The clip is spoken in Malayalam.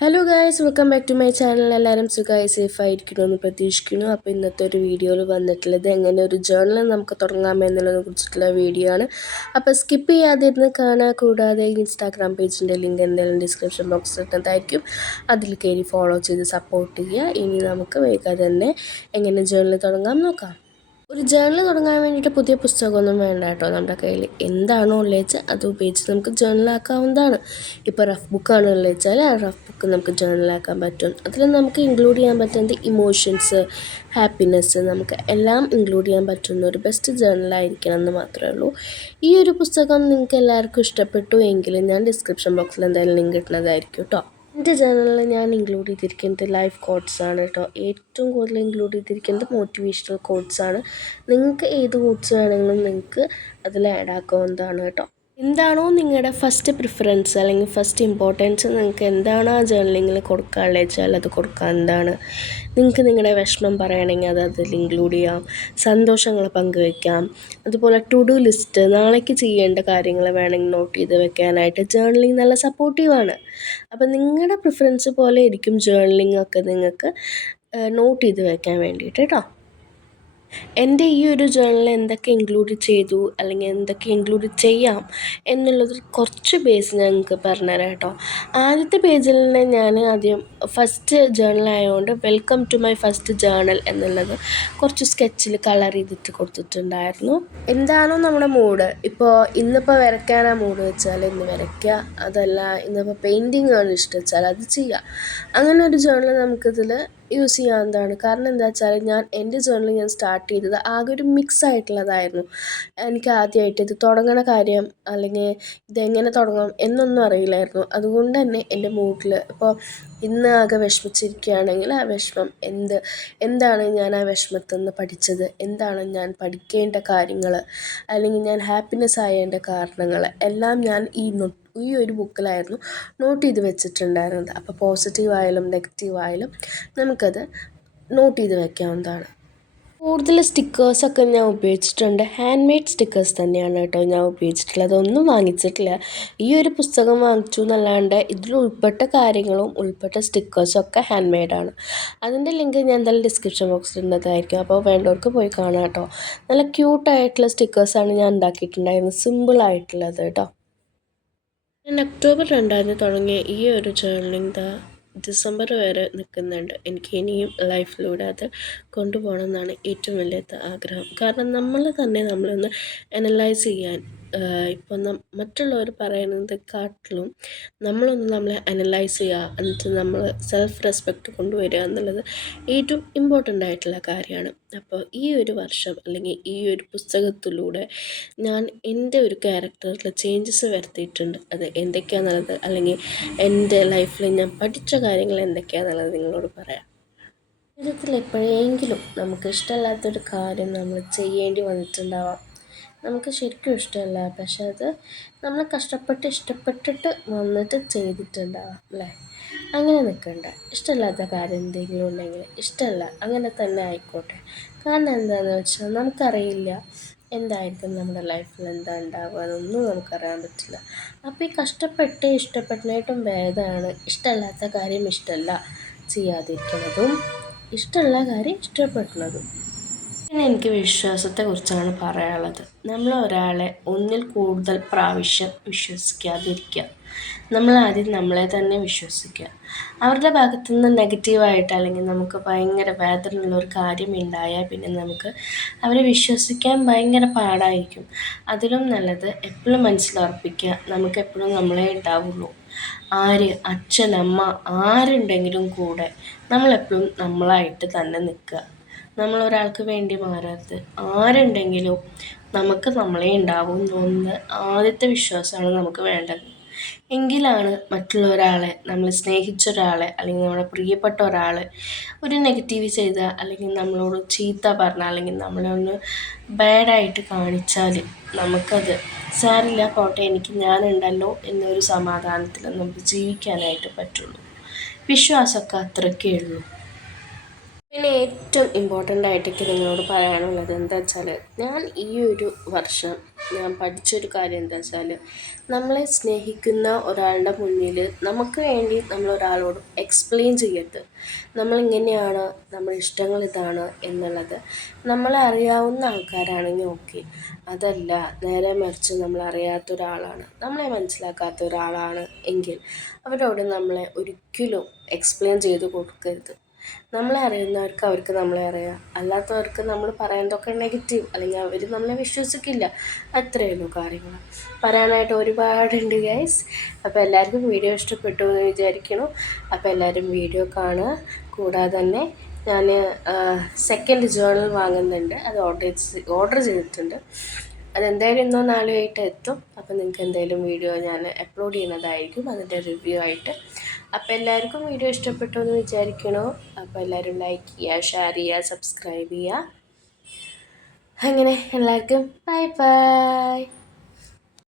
Hello guys, welcome back to my channel. എല്ലാവരും സുഖമായി സേഫ് ആയിരിക്കണമെന്ന് പ്രതീക്ഷിക്കുന്നു. അപ്പോൾ ഇന്നത്തെ ഒരു വീഡിയോയിൽ വന്നിട്ടുള്ളത് എങ്ങനെ ഒരു ജേർണൽ നമുക്ക് തുടങ്ങാം എന്നുള്ളതിനെ കുറിച്ചിട്ടുള്ള വീഡിയോ ആണ്. അപ്പോൾ സ്കിപ്പ് ചെയ്യാതിരുന്ന് കാണാൻ. കൂടാതെ ഇൻസ്റ്റാഗ്രാം പേജിൻ്റെ ലിങ്ക് എന്തായാലും ഡിസ്ക്രിപ്ഷൻ ബോക്സിൽ ഇട്ടതായിരിക്കും. അതിൽ കയറി ഫോളോ ചെയ്ത് സപ്പോർട്ട് ചെയ്യുക. ഇനി നമുക്ക് വേഗം തന്നെ എങ്ങനെ ജേർണൽ തുടങ്ങാം നോക്കാം. ഒരു ജേർണൽ തുടങ്ങാൻ വേണ്ടിയിട്ട് പുതിയ പുസ്തകമൊന്നും വേണ്ട കേട്ടോ. നമ്മുടെ കയ്യിൽ എന്താണോ ഉള്ളത് വെച്ചാൽ അത് ഉപയോഗിച്ച് നമുക്ക് ജേർണലാക്കാവുന്നതാണ്. ഇപ്പോൾ റഫ് ബുക്കാണ് ഉള്ളത് വെച്ചാൽ ആ റഫ് ബുക്ക് നമുക്ക് ജേർണലാക്കാൻ പറ്റും. അതിൽ നമുക്ക് ഇൻക്ലൂഡ് ചെയ്യാൻ പറ്റുന്നത് ഇമോഷൻസ്, ഹാപ്പിനെസ്, നമുക്ക് എല്ലാം ഇൻക്ലൂഡ് ചെയ്യാൻ പറ്റുന്ന ഒരു ബെസ്റ്റ് ജേർണലായിരിക്കണം എന്ന് മാത്രമേ ഉള്ളൂ. ഈ ഒരു പുസ്തകം നിങ്ങൾക്ക് എല്ലാവർക്കും ഇഷ്ടപ്പെട്ടു എങ്കിൽ ഞാൻ ഡിസ്ക്രിപ്ഷൻ ബോക്സിൽ എന്തായാലും ലിങ്ക് ഇടുന്നതായിരിക്കും കേട്ടോ. എൻ്റെ ചാനലിൽ ഞാൻ ഇൻക്ലൂഡ് ചെയ്തിരിക്കുന്നത് ലൈഫ് കോട്ട്സ് ആണ് കേട്ടോ. ഏറ്റവും കൂടുതൽ ഇൻക്ലൂഡ് ചെയ്തിരിക്കുന്നത് മോട്ടിവേഷണൽ കോട്ട്സ് ആണ്. നിങ്ങൾക്ക് ഏത് കോട്ട്സ് വേണമെങ്കിലും നിങ്ങൾക്ക് അതിൽ ആഡ് ആക്കാവുന്നതാണ് കേട്ടോ. എന്താണോ നിങ്ങളുടെ ഫസ്റ്റ് പ്രിഫറൻസ് അല്ലെങ്കിൽ ഫസ്റ്റ് ഇമ്പോർട്ടൻസ്, നിങ്ങൾക്ക് എന്താണോ ആ ജേർണലിങ്ങിൽ കൊടുക്കാനുള്ളത് വെച്ചാൽ അത് കൊടുക്കാവുന്നതാണ്. നിങ്ങൾക്ക് നിങ്ങളുടെ വിഷമം പറയുകയാണെങ്കിൽ അത് അതിൽ ഇൻക്ലൂഡ് ചെയ്യാം. സന്തോഷങ്ങൾ പങ്കുവയ്ക്കാം. അതുപോലെ ടു ഡു ലിസ്റ്റ്, നാളേക്ക് ചെയ്യേണ്ട കാര്യങ്ങൾ വേണമെങ്കിൽ നോട്ട് ചെയ്ത് വെക്കാനായിട്ട് ജേർണലിങ് നല്ല സപ്പോർട്ടീവാണ്. അപ്പോൾ നിങ്ങളുടെ പ്രിഫറൻസ് പോലെ ഇരിക്കും ജേർണലിംഗ് ഒക്കെ നിങ്ങൾക്ക് നോട്ട് ചെയ്ത് വെക്കാൻ വേണ്ടിയിട്ട് കേട്ടോ. എൻ്റെ ഈ ഒരു ജേർണലിൽ എന്തൊക്കെ ഇൻക്ലൂഡ് ചെയ്തു അല്ലെങ്കിൽ എന്തൊക്കെ ഇൻക്ലൂഡ് ചെയ്യാം എന്നുള്ളത് കുറച്ച് ബേസ് ഞാൻ നിങ്ങൾക്ക് പറഞ്ഞുതരാം കേട്ടോ. ആദ്യത്തെ പേജിൽ തന്നെ ഞാൻ ആദ്യം ഫസ്റ്റ് ജേർണൽ ആയതുകൊണ്ട് welcome to my first journal എന്നുള്ളത് കുറച്ച് സ്കെച്ചിൽ കളർ ചെയ്തിട്ട് കൊടുത്തിട്ടുണ്ടായിരുന്നു. എന്താണോ നമ്മുടെ മൂഡ്, ഇപ്പോൾ ഇന്നിപ്പോൾ വരയ്ക്കാനാണ് മൂഡ് വെച്ചാൽ ഇന്ന് വരയ്ക്കുക, അതല്ല ഇന്നിപ്പോൾ പെയിൻറ്റിങ് ആണ് ഇഷ്ടം വെച്ചാൽ അത് ചെയ്യുക. അങ്ങനെ ഒരു ജേർണൽ നമുക്കിതിൽ യൂസ് ചെയ്യാവുന്നതാണ്. കാരണം എന്താ വെച്ചാൽ എൻ്റെ ജേർണൽ ഞാൻ സ്റ്റാർട്ട് ചെയ്തത് ആകെ ഒരു മിക്സ് ആയിട്ടുള്ളതായിരുന്നു. എനിക്ക് ആദ്യമായിട്ട് ഇത് തുടങ്ങണ കാര്യം അല്ലെങ്കിൽ ഇതെങ്ങനെ തുടങ്ങാം എന്നൊന്നും അറിയില്ലായിരുന്നു. അതുകൊണ്ട് തന്നെ എൻ്റെ മൂഡിൽ ഇപ്പോൾ ഇന്ന് ആകെ വിഷമിച്ചിരിക്കുകയാണെങ്കിൽ ആ വിഷമം എന്താണ് ഞാൻ ആ വിഷമത്തിൽ നിന്ന് പഠിച്ചത്, എന്താണ് ഞാൻ പഠിക്കേണ്ട കാര്യങ്ങൾ, അല്ലെങ്കിൽ ഞാൻ ഹാപ്പിനെസ് ആയേണ്ട കാരണങ്ങൾ എല്ലാം ഞാൻ ഈ ഒരു ബുക്കിലായിരുന്നു നോട്ട് ചെയ്ത് വെച്ചിട്ടുണ്ടായിരുന്നത്. അപ്പോൾ പോസിറ്റീവായാലും നെഗറ്റീവായാലും നമുക്കത് നോട്ട് ചെയ്ത് വയ്ക്കാവുന്നതാണ്. കൂടുതൽ സ്റ്റിക്കേഴ്സൊക്കെ ഞാൻ ഉപയോഗിച്ചിട്ടുണ്ട്. ഹാൻഡ് മെയ്ഡ് സ്റ്റിക്കേഴ്സ് തന്നെയാണ് കേട്ടോ ഞാൻ ഉപയോഗിച്ചിട്ടുള്ളത്. ഒന്നും വാങ്ങിച്ചിട്ടില്ല. ഈ ഒരു പുസ്തകം വാങ്ങിച്ചു എന്നല്ലാണ്ട് ഇതിൽ ഉൾപ്പെട്ട കാര്യങ്ങളും ഉൾപ്പെട്ട സ്റ്റിക്കേഴ്സും ഒക്കെ ഹാൻഡ് മെയ്ഡാണ്. അതിൻ്റെ ലിങ്ക് ഞാൻ എന്തായാലും ഡിസ്ക്രിപ്ഷൻ ബോക്സിൽ ഇടുന്നതായിരിക്കും. അപ്പോൾ വേണ്ടവർക്ക് പോയി കാണാം കേട്ടോ. നല്ല ക്യൂട്ടായിട്ടുള്ള സ്റ്റിക്കേഴ്സാണ് ഞാൻ ഉണ്ടാക്കിയിട്ടുണ്ടായിരുന്നത്, സിമ്പിളായിട്ടുള്ളത് കേട്ടോ. ഞാൻ ഒക്ടോബർ 2 തുടങ്ങിയ ഈ ഒരു ജേർണലിംഗ് ഡിസംബർ വരെ നിൽക്കുന്നുണ്ട്. എനിക്ക് ഇനിയും ലൈഫിലൂടെ അത് കൊണ്ടുപോകണമെന്നാണ് ഏറ്റവും വലിയ ആഗ്രഹം. കാരണം നമ്മളൊന്ന് അനലൈസ് ചെയ്യാൻ, ഇപ്പം മറ്റുള്ളവർ പറയുന്നതിനെക്കാട്ടിലും നമ്മളെ അനലൈസ് ചെയ്യുക, എന്നിട്ട് നമ്മൾ സെൽഫ് റെസ്പെക്റ്റ് കൊണ്ടുവരിക എന്നുള്ളത് ഏറ്റവും ഇമ്പോർട്ടൻ്റ് ആയിട്ടുള്ള കാര്യമാണ്. അപ്പോൾ ഈ ഒരു വർഷം അല്ലെങ്കിൽ ഈ ഒരു പുസ്തകത്തിലൂടെ ഞാൻ എൻ്റെ ഒരു ക്യാരക്ടറിൽ ചേഞ്ചസ് വരുത്തിയിട്ടുണ്ട്. അത് എന്തൊക്കെയാണെന്നുള്ളത് അല്ലെങ്കിൽ എൻ്റെ ലൈഫിൽ ഞാൻ പഠിച്ച കാര്യങ്ങൾ എന്തൊക്കെയാണെന്നുള്ളത് നിങ്ങളോട് പറയാം. ജീവിതത്തിൽ എപ്പോഴെങ്കിലും നമുക്ക് ഇഷ്ടമല്ലാത്തൊരു കാര്യം നമ്മൾ ചെയ്യേണ്ടി വന്നിട്ടുണ്ടാവാം. നമുക്ക് ശരിക്കും ഇഷ്ടമല്ല, പക്ഷെ അത് നമ്മൾ ഇഷ്ടപ്പെട്ടിട്ട് വന്നിട്ട് ചെയ്തിട്ടുണ്ടാവാം അല്ലേ. അങ്ങനെ നിൽക്കണ്ട. ഇഷ്ടമില്ലാത്ത കാര്യം എന്തെങ്കിലും ഉണ്ടെങ്കിൽ ഇഷ്ടമല്ല, അങ്ങനെ തന്നെ ആയിക്കോട്ടെ. കാരണം എന്താണെന്ന് വെച്ചാൽ നമുക്കറിയില്ല എന്തായിരിക്കും നമ്മുടെ ലൈഫിൽ എന്താ ഉണ്ടാവുക എന്നൊന്നും നമുക്കറിയാൻ പറ്റില്ല. അപ്പോൾ ഈ ഇഷ്ടപ്പെട്ടതിനായിട്ടും ഭേദമാണ് ഇഷ്ടമല്ലാത്ത കാര്യം ഇഷ്ടമല്ല ചെയ്യാതിരിക്കുന്നതും ഇഷ്ടമുള്ള കാര്യം ഇഷ്ടപ്പെടുന്നതും. പിന്നെ എനിക്ക് വിശ്വാസത്തെക്കുറിച്ചാണ് പറയാനുള്ളത്. നമ്മൾ ഒരാളെ ഒന്നിൽ കൂടുതൽ പ്രാവശ്യം വിശ്വസിക്കാതിരിക്കുക. നമ്മളാദ്യം നമ്മളെ തന്നെ വിശ്വസിക്കുക. അവരുടെ ഭാഗത്തു നിന്ന് നെഗറ്റീവായിട്ട് അല്ലെങ്കിൽ നമുക്ക് ഭയങ്കര വേദനയുള്ള ഒരു കാര്യം ഉണ്ടായാൽ പിന്നെ നമുക്ക് അവരെ വിശ്വസിക്കാൻ ഭയങ്കര പാടായിരിക്കും. അതിലും നല്ലത് എപ്പോഴും മനസ്സിലുറപ്പിക്കുക, നമുക്കെപ്പോഴും നമ്മളെ ഉണ്ടാവുള്ളൂ. അച്ഛൻ, അമ്മ, ആരുണ്ടെങ്കിലും കൂടെ നമ്മളെപ്പോഴും നമ്മളായിട്ട് തന്നെ നിൽക്കുക. നമ്മളൊരാൾക്ക് വേണ്ടി മാറരുത്. ആരുണ്ടെങ്കിലും നമുക്ക് നമ്മളെ ഉണ്ടാവും എന്ന ആദ്യത്തെ വിശ്വാസമാണ് നമുക്ക് വേണ്ടത്. എങ്കിലാണ് മറ്റുള്ള ഒരാളെ, നമ്മൾ സ്നേഹിച്ച ഒരാളെ അല്ലെങ്കിൽ നമ്മുടെ പ്രിയപ്പെട്ട ഒരാൾ ഒരു നെഗറ്റീവ് ചെയ്താൽ അല്ലെങ്കിൽ നമ്മളോട് ചീത്ത പറഞ്ഞാൽ അല്ലെങ്കിൽ നമ്മളെ ഒന്ന് ബാഡായിട്ട് കാണിച്ചാൽ നമുക്കത് സാരില്ല, പോട്ടെ, എനിക്ക് ഞാനുണ്ടല്ലോ എന്നൊരു സമാധാനത്തിൽ നമുക്ക് ജീവിക്കാനായിട്ട് പറ്റുള്ളൂ. വിശ്വാസമൊക്കെ അത്രയ്ക്കേ ഉള്ളൂ. പിന്നെ ഏറ്റവും ഇമ്പോർട്ടൻ്റ് ആയിട്ടൊക്കെ നിങ്ങളോട് പറയാനുള്ളത് എന്താ വെച്ചാൽ, ഞാൻ ഈ ഒരു വർഷം ഞാൻ പഠിച്ചൊരു കാര്യം എന്താ വെച്ചാൽ, നമ്മളെ സ്നേഹിക്കുന്ന ഒരാളുടെ മുന്നിൽ നമുക്ക് വേണ്ടി നമ്മൾ ഒരാളോട് എക്സ്പ്ലെയിൻ ചെയ്യരുത്. നമ്മളിങ്ങനെയാണ്, നമ്മുടെ ഇഷ്ടങ്ങൾ ഇതാണ് എന്നുള്ളത്. നമ്മളെ അറിയാവുന്ന ആൾക്കാരാണെങ്കിൽ ഓക്കെ. അതല്ല, നേരെ മറിച്ച് നമ്മളറിയാത്ത ഒരാളാണ്, നമ്മളെ മനസ്സിലാക്കാത്ത ഒരാളാണ് എങ്കിൽ അവരോട് നമ്മളെ ഒരിക്കലും എക്സ്പ്ലെയിൻ ചെയ്ത് കൊടുക്കരുത്. നമ്മളെ അറിയുന്നവർക്ക് അവർക്ക് നമ്മളെ അറിയാം, അല്ലാത്തവർക്ക് നമ്മൾ പറയുന്നതൊക്കെ നെഗറ്റീവ്, അല്ലെങ്കിൽ അവർ നമ്മളെ വിശ്വസിക്കില്ല. അത്രയേ ഉള്ളൂ കാര്യങ്ങൾ. പറയാനായിട്ട് ഒരുപാടുണ്ട് ഗൈസ്. അപ്പോൾ എല്ലാവർക്കും വീഡിയോ ഇഷ്ടപ്പെട്ടു എന്ന് വിചാരിക്കുന്നു. അപ്പോൾ എല്ലാവരും വീഡിയോ കാണുക. കൂടാതെ തന്നെ ഞാൻ സെക്കൻഡ് ജേർണൽ വാങ്ങുന്നുണ്ട്, അത് ഓർഡർ ചെയ്തിട്ടുണ്ട്. അതെന്തായാലും ഇന്നോ നാളെയോ ആയിട്ട് എത്തും. അപ്പോൾ നിങ്ങൾക്ക് എന്തായാലും വീഡിയോ ഞാൻ അപ്ലോഡ് ചെയ്യുന്നതായിരിക്കും, അതിൻ്റെ റിവ്യൂ ആയിട്ട്. അപ്പോൾ എല്ലാവർക്കും വീഡിയോ ഇഷ്ടപ്പെട്ടു എന്ന് വിചാരിക്കണോ. അപ്പോൾ എല്ലാവരും ലൈക്ക് ചെയ്യുക, ഷെയർ ചെയ്യുക, സബ്സ്ക്രൈബ് ചെയ്യുക. അങ്ങനെ എല്ലാവർക്കും ബൈ ബൈ.